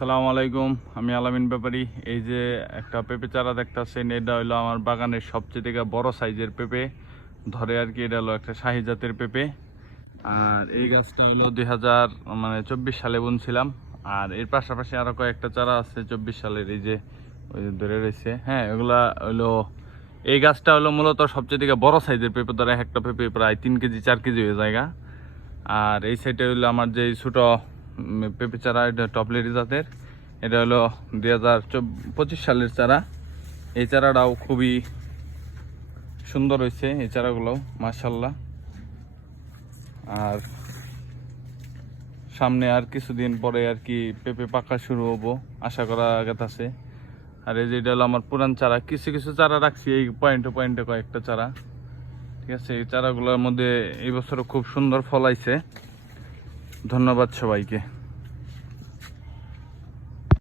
আসসালামু আলাইকুম, আমি আলামিন ব্যাপারী। এই যে একটা পেঁপে চারা দেখতেছেন, এটা হলো আমার বাগানের সবচেয়ে থেকে বড় সাইজের পেঁপে ধরে আর কি। এটা হলো একটা শাহী জাতের পেঁপে। আর এই গাছটা হলো 2024 সালে বুনছিলাম। আর এর পাশাপাশি আরো কয়েকটা চারা আছে 24 সালের, এই যে ওই যে ধরে রয়েছে। হ্যাঁ, এগুলা হলো, এই গাছটা হলো মূলত সবচেয়ে থেকে বড় সাইজের পেঁপে ধরে। একটা পেঁপে প্রায় 3 কেজি 4 কেজি হয়ে যায়। আর এই সাইডে হলো আমার যে ছোট পেঁপে চারা, এটা টপলেরি জাতের। এটা হলো 2025 সালের চারা। এই চারাটাও খুবই সুন্দর হয়েছে, এই চারাগুলো মাশাআল্লাহ। আর সামনে আর কিছুদিন পরে আর কি পেঁপে পাকা শুরু হবো আশা করা আছে। আর এই যে এটা হলো আমার পুরান চারা। কিছু কিছু চারা রাখছি এই পয়েন্টে পয়েন্টে, কয়েকটা চারা। ঠিক আছে, এই চারাগুলোর মধ্যে এই বছরও খুব সুন্দর ফল আইছে। ধন্যবাদ সবাইকে।